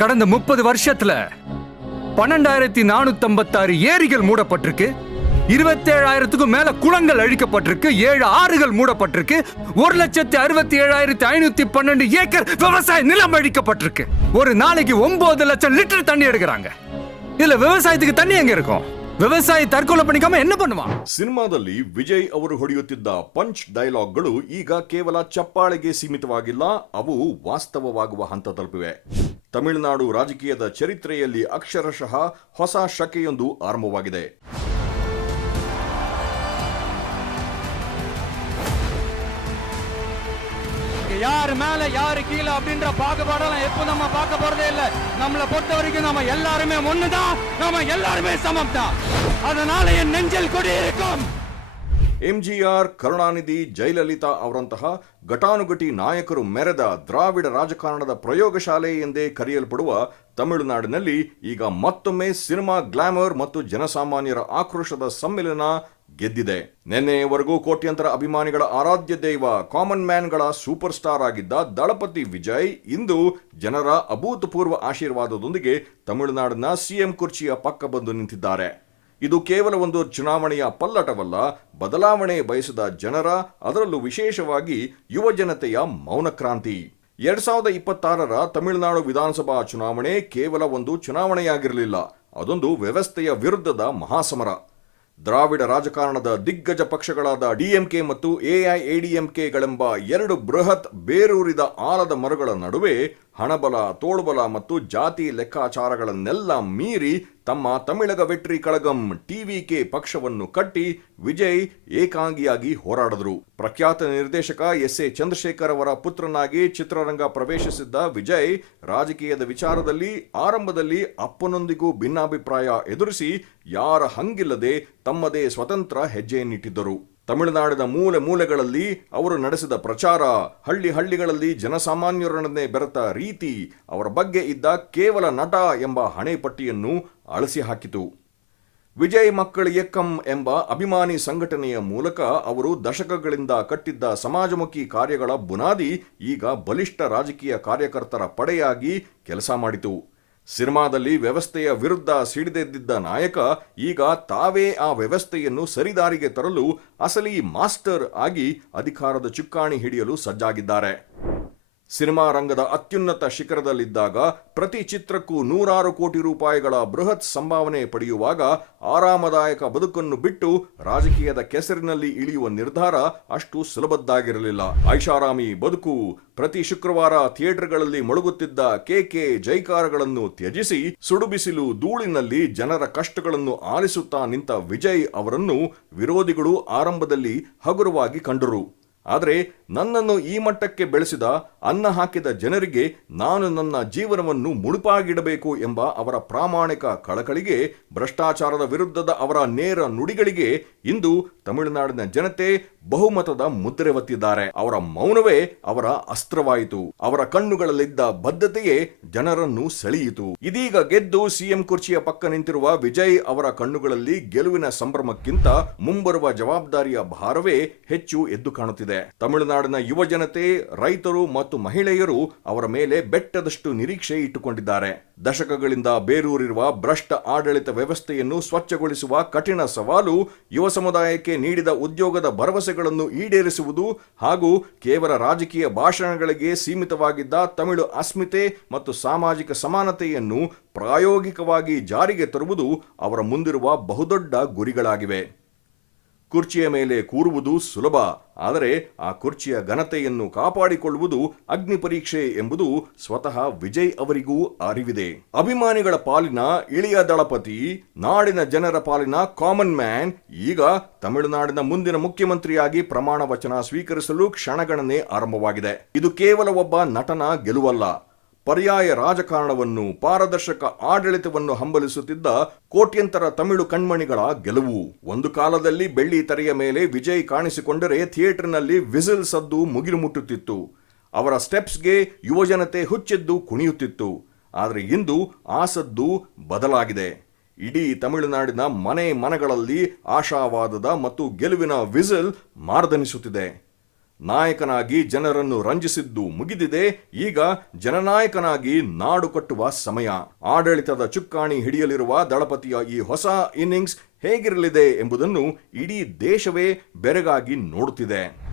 கடந்த 30 வருஷத்துல 12,456 ஏரிகள் மூடப்பட்டிருக்கு, 27,000க்கும் மேல குளங்கள் அழிக்கப்பட்டிருக்கு, 7 ஆறுகள் மூடப்பட்டிருக்கு, 1,67,512 ஏக்கர் விவசாய நிலம் அழிக்கப்பட்டிருக்கு. ஒரு நாளைக்கு 9 லட்சம் லிட்டர் தண்ணி எடுக்கிறாங்க. இதுல விவசாயத்துக்கு தண்ணி எங்க இருக்கும்? ವ್ಯವಸಾಯ ತರ್ಕೊಳ ಪಣಿಕಮ್ಮ ಎನ್ನ ಪಣ್ಣುವ. ಸಿನಿಮಾದಲ್ಲಿ ವಿಜಯ್ ಅವರು ಹೊಡೆಯುತ್ತಿದ್ದ ಪಂಚ್ ಡೈಲಾಗ್ಗಳು ಈಗ ಕೇವಲ ಚಪ್ಪಾಳೆಗೆ ಸೀಮಿತವಾಗಿಲ್ಲ, ಅವು ವಾಸ್ತವವಾಗುವ ಹಂತ ತಲುಪಿವೆ. ತಮಿಳುನಾಡು ರಾಜಕೀಯದ ಚರಿತ್ರೆಯಲ್ಲಿ ಅಕ್ಷರಶಃ ಹೊಸ ಶಕೆಯೊಂದು ಆರಂಭವಾಗಿದೆ. யாரு மேல யாரு கீழே அப்படின்ற பாகுபாடெல்லாம் எப்போ நம்ம பார்க்க போறதே இல்ல. நம்மளை பொறுத்த வரைக்கும் நம்ம எல்லாருமே ஒண்ணுதான், நம்ம எல்லாருமே சமம் தான். அதனால என் நெஞ்சில் கொடி இருக்கும். ಎಂಜಿಆರ್, ಕರುಣಾನಿಧಿ, ಜಯಲಲಿತಾ ಅವರಂತಹ ಘಟಾನುಘಟಿ ನಾಯಕರು ಮೆರೆದ ದ್ರಾವಿಡ ರಾಜಕಾರಣದ ಪ್ರಯೋಗಶಾಲೆ ಎಂದೇ ಕರೆಯಲ್ಪಡುವ ತಮಿಳುನಾಡಿನಲ್ಲಿ ಈಗ ಮತ್ತೊಮ್ಮೆ ಸಿನಿಮಾ ಗ್ಲಾಮರ್ ಮತ್ತು ಜನಸಾಮಾನ್ಯರ ಆಕ್ರೋಶದ ಸಮ್ಮಿಲನ ಗೆದ್ದಿದೆ. ನಿನ್ನೆಯವರೆಗೂ ಕೋಟ್ಯಂತರ ಅಭಿಮಾನಿಗಳ ಆರಾಧ್ಯ ದೈವ, ಕಾಮನ್ ಮ್ಯಾನ್ಗಳ ಸೂಪರ್ ಸ್ಟಾರ್ ಆಗಿದ್ದ ದಳಪತಿ ವಿಜಯ್ ಇಂದು ಜನರ ಅಭೂತಪೂರ್ವ ಆಶೀರ್ವಾದದೊಂದಿಗೆ ತಮಿಳುನಾಡಿನ ಸಿಎಂ ಕುರ್ಚಿಯ ಪಕ್ಕ ಬಂದು ನಿಂತಿದ್ದಾರೆ. ಇದು ಕೇವಲ ಒಂದು ಚುನಾವಣೆಯ ಪಲ್ಲಟವಲ್ಲ, ಬದಲಾವಣೆ ಬಯಸಿದ ಜನರ, ಅದರಲ್ಲೂ ವಿಶೇಷವಾಗಿ ಯುವ ಜನತೆಯ ಮೌನ ಕ್ರಾಂತಿ. 2026ರ ತಮಿಳುನಾಡು ವಿಧಾನಸಭಾ ಚುನಾವಣೆ ಕೇವಲ ಒಂದು ಚುನಾವಣೆಯಾಗಿರಲಿಲ್ಲ, ಅದೊಂದು ವ್ಯವಸ್ಥೆಯ ವಿರುದ್ಧದ ಮಹಾಸಮರ. ದ್ರಾವಿಡ ರಾಜಕಾರಣದ ದಿಗ್ಗಜ ಪಕ್ಷಗಳಾದ ಡಿಎಂಕೆ ಮತ್ತು ಎಐಎಡಿಎಂಕೆಗಳೆಂಬ ಎರಡು ಬೃಹತ್ ಬೇರೂರಿದ ಆಲದ ಮರಗಳ ನಡುವೆ ಹಣಬಲ, ತೋಳುಬಲ ಮತ್ತು ಜಾತಿ ಲೆಕ್ಕಾಚಾರಗಳನ್ನೆಲ್ಲ ಮೀರಿ ತಮ್ಮ ತಮಿಳಗ ವೆಟ್ರಿ ಕಳಗಂ ಟಿವಿಕೆ ಪಕ್ಷವನ್ನು ಕಟ್ಟಿ ವಿಜಯ್ ಏಕಾಂಗಿಯಾಗಿ ಹೋರಾಡಿದ್ರು. ಪ್ರಖ್ಯಾತ ನಿರ್ದೇಶಕ ಎಸ್ ಎ ಚಂದ್ರಶೇಖರ್ ಅವರ ಪುತ್ರನಾಗಿ ಚಿತ್ರರಂಗ ಪ್ರವೇಶಿಸಿದ್ದ ವಿಜಯ್ ರಾಜಕೀಯದ ವಿಚಾರದಲ್ಲಿ ಆರಂಭದಲ್ಲಿ ಅಪ್ಪನೊಂದಿಗೂ ಭಿನ್ನಾಭಿಪ್ರಾಯ ಎದುರಿಸಿ ಯಾರ ಹಂಗಿಲ್ಲದೆ ತಮ್ಮದೇ ಸ್ವತಂತ್ರ ಹೆಜ್ಜೆಯನ್ನಿಟ್ಟಿದ್ದರು. ತಮಿಳುನಾಡಿನ ಮೂಲೆ ಮೂಲೆಗಳಲ್ಲಿ ಅವರು ನಡೆಸಿದ ಪ್ರಚಾರ, ಹಳ್ಳಿಗಳಲ್ಲಿ ಜನಸಾಮಾನ್ಯರೊಡನೆ ಬೆರೆತ ರೀತಿ ಅವರ ಬಗ್ಗೆ ಇದ್ದ ಕೇವಲ ನಟ ಎಂಬ ಹಣೆಪಟ್ಟಿಯನ್ನು ಅಳಿಸಿ ಹಾಕಿತು. ವಿಜಯ್ ಮಕ್ಕಳ ಇಯಕ್ಕಂ ಎಂಬ ಅಭಿಮಾನಿ ಸಂಘಟನೆಯ ಮೂಲಕ ಅವರು ದಶಕಗಳಿಂದ ಕಟ್ಟಿದ್ದ ಸಮಾಜಮುಖಿ ಕಾರ್ಯಗಳ ಬುನಾದಿ ಈಗ ಬಲಿಷ್ಠ ರಾಜಕೀಯ ಕಾರ್ಯಕರ್ತರ ಪಡೆಯಾಗಿ ಕೆಲಸ ಮಾಡಿತು. ಸಿನಿಮಾದಲ್ಲಿ ವ್ಯವಸ್ಥೆಯ ವಿರುದ್ಧ ಸಿಡಿದೆದ್ದಿದ್ದ ನಾಯಕ ಈಗ ತಾವೇ ಆ ವ್ಯವಸ್ಥೆಯನ್ನು ಸರಿದಾರಿಗೆ ತರಲು ಅಸಲಿ ಮಾಸ್ಟರ್ ಆಗಿ ಅಧಿಕಾರದ ಚುಕ್ಕಾಣಿ ಹಿಡಿಯಲು ಸಜ್ಜಾಗಿದ್ದಾರೆ. ಸಿನಿಮಾ ರಂಗದ ಅತ್ಯುನ್ನತ ಶಿಖರದಲ್ಲಿದ್ದಾಗ ಪ್ರತಿ ಚಿತ್ರಕ್ಕೂ 100 ಕೋಟಿ ರೂಪಾಯಿಗಳ ಬೃಹತ್ ಸಂಭಾವನೆ ಪಡೆಯುವಾಗ ಆರಾಮದಾಯಕ ಬದುಕನ್ನು ಬಿಟ್ಟು ರಾಜಕೀಯದ ಕೆಸರಿನಲ್ಲಿ ಇಳಿಯುವ ನಿರ್ಧಾರ ಅಷ್ಟು ಸುಲಭದ್ದಾಗಿರಲಿಲ್ಲ. ಐಷಾರಾಮಿ ಬದುಕು, ಪ್ರತಿ ಶುಕ್ರವಾರ ಥಿಯೇಟರ್ಗಳಲ್ಲಿ ಮೊಳಗುತ್ತಿದ್ದ ಕೇಕೆ ಜೈಕಾರಗಳನ್ನು ತ್ಯಜಿಸಿ ಸುಡುಬಿಸಿಲು ಧೂಳಿನಲ್ಲಿ ಜನರ ಕಷ್ಟಗಳನ್ನು ಆಲಿಸುತ್ತಾ ನಿಂತ ವಿಜಯ್ ಅವರನ್ನು ವಿರೋಧಿಗಳು ಆರಂಭದಲ್ಲಿ ಹಗುರವಾಗಿ ಕಂಡರು. ಆದರೆ ನನ್ನನ್ನು ಈ ಮಟ್ಟಕ್ಕೆ ಬೆಳೆಸಿದ, ಅನ್ನ ಹಾಕಿದ ಜನರಿಗೆ ನಾನು ನನ್ನ ಜೀವನವನ್ನು ಮುಡುಪಾಗಿಡಬೇಕು ಎಂಬ ಅವರ ಪ್ರಾಮಾಣಿಕ ಕಳಕಳಿಗೆ, ಭ್ರಷ್ಟಾಚಾರದ ವಿರುದ್ಧದ ಅವರ ನೇರ ನುಡಿಗಳಿಗೆ ಇಂದು ತಮಿಳುನಾಡಿನ ಜನತೆ ಬಹುಮತದ ಮುದ್ರೆ ಒತ್ತಿದ್ದಾರೆ. ಅವರ ಮೌನವೇ ಅವರ ಅಸ್ತ್ರವಾಯಿತು. ಅವರ ಕಣ್ಣುಗಳಲ್ಲಿದ್ದ ಬದ್ಧತೆಯೇ ಜನರನ್ನು ಸೆಳೆಯಿತು. ಇದೀಗ ಗೆದ್ದು ಸಿಎಂ ಕುರ್ಚಿಯ ಪಕ್ಕ ನಿಂತಿರುವ ವಿಜಯ್ ಅವರ ಕಣ್ಣುಗಳಲ್ಲಿ ಗೆಲುವಿನ ಸಂಭ್ರಮಕ್ಕಿಂತ ಮುಂಬರುವ ಜವಾಬ್ದಾರಿಯ ಭಾರವೇ ಹೆಚ್ಚು ಎದ್ದು ಕಾಣುತ್ತಿದೆ. ತಮಿಳುನಾಡಿನ ಯುವ ಜನತೆ, ರೈತರು ಮತ್ತು ಮಹಿಳೆಯರು ಅವರ ಮೇಲೆ ಬೆಟ್ಟದಷ್ಟು ನಿರೀಕ್ಷೆ ಇಟ್ಟುಕೊಂಡಿದ್ದಾರೆ. ದಶಕಗಳಿಂದ ಬೇರೂರಿರುವ ಭ್ರಷ್ಟ ಆಡಳಿತ ವ್ಯವಸ್ಥೆಯನ್ನು ಸ್ವಚ್ಛಗೊಳಿಸುವ ಕಠಿಣ ಸವಾಲು, ಯುವ ಸಮುದಾಯಕ್ಕೆ ನೀಡಿದ ಉದ್ಯೋಗದ ಭರವಸೆಗಳನ್ನು ಈಡೇರಿಸುವುದು ಹಾಗೂ ಕೇವಲ ರಾಜಕೀಯ ಭಾಷಣಗಳಿಗೆ ಸೀಮಿತವಾಗಿದ್ದ ತಮಿಳು ಅಸ್ಮಿತೆ ಮತ್ತು ಸಾಮಾಜಿಕ ಸಮಾನತೆಯನ್ನು ಪ್ರಾಯೋಗಿಕವಾಗಿ ಜಾರಿಗೆ ತರುವುದು ಅವರ ಮುಂದಿರುವ ಬಹುದೊಡ್ಡ ಗುರಿಗಳಾಗಿವೆ. ಕುರ್ಚಿಯ ಮೇಲೆ ಕೂರುವುದು ಸುಲಭ, ಆದರೆ ಆ ಕುರ್ಚಿಯ ಘನತೆಯನ್ನು ಕಾಪಾಡಿಕೊಳ್ಳುವುದು ಅಗ್ನಿ ಪರೀಕ್ಷೆ ಎಂಬುದು ಸ್ವತಃ ವಿಜಯ್ ಅವರಿಗೂ ಅರಿವಿದೆ. ಅಭಿಮಾನಿಗಳ ಪಾಲಿನ ಇಳಿಯ ದಳಪತಿ, ನಾಡಿನ ಜನರ ಪಾಲಿನ ಕಾಮನ್ ಮ್ಯಾನ್ ಈಗ ತಮಿಳುನಾಡಿನ ಮುಂದಿನ ಮುಖ್ಯಮಂತ್ರಿಯಾಗಿ ಪ್ರಮಾಣ ವಚನ ಸ್ವೀಕರಿಸಲು ಕ್ಷಣಗಣನೆ ಆರಂಭವಾಗಿದೆ. ಇದು ಕೇವಲ ಒಬ್ಬ ನಟನ ಗೆಲುವಲ್ಲ, ಪರ್ಯಾಯ ರಾಜಕಾರಣವನ್ನು, ಪಾರದರ್ಶಕ ಆಡಳಿತವನ್ನು ಹಂಬಲಿಸುತ್ತಿದ್ದ ಕೋಟ್ಯಂತರ ತಮಿಳು ಕಣ್ಮಣಿಗಳ ಗೆಲುವು. ಒಂದು ಕಾಲದಲ್ಲಿ ಬೆಳ್ಳಿ ತೆರೆಯ ಮೇಲೆ ವಿಜಯ್ ಕಾಣಿಸಿಕೊಂಡರೆ ಥಿಯೇಟರ್ನಲ್ಲಿ ವಿಸಿಲ್ ಸದ್ದು ಮುಗಿಲು ಮುಟ್ಟುತ್ತಿತ್ತು. ಅವರ ಸ್ಟೆಪ್ಸ್ಗೆ ಯುವಜನತೆ ಹುಚ್ಚೆದ್ದು ಕುಣಿಯುತ್ತಿತ್ತು. ಆದರೆ ಇಂದು ಆ ಸದ್ದು ಬದಲಾಗಿದೆ. ಇಡೀ ತಮಿಳುನಾಡಿನ ಮನೆಗಳಲ್ಲಿ ಆಶಾವಾದದ ಮತ್ತು ಗೆಲುವಿನ ವಿಸಿಲ್ ಮಾರ್ದನಿಸುತ್ತಿದೆ. ನಾಯಕನಾಗಿ ಜನರನ್ನು ರಂಜಿಸಿದ್ದು ಮುಗಿದಿದೆ. ಈಗ ಜನನಾಯಕನಾಗಿ ನಾಡು ಕಟ್ಟುವ ಸಮಯ. ಆಡಳಿತದ ಚುಕ್ಕಾಣಿ ಹಿಡಿಯಲಿರುವ ದಳಪತಿಯ ಈ ಹೊಸ ಇನ್ನಿಂಗ್ಸ್ ಹೇಗಿರಲಿದೆ ಎಂಬುದನ್ನು ಇಡೀ ದೇಶವೇ ಬೆರಗಾಗಿ ನೋಡುತ್ತಿದೆ.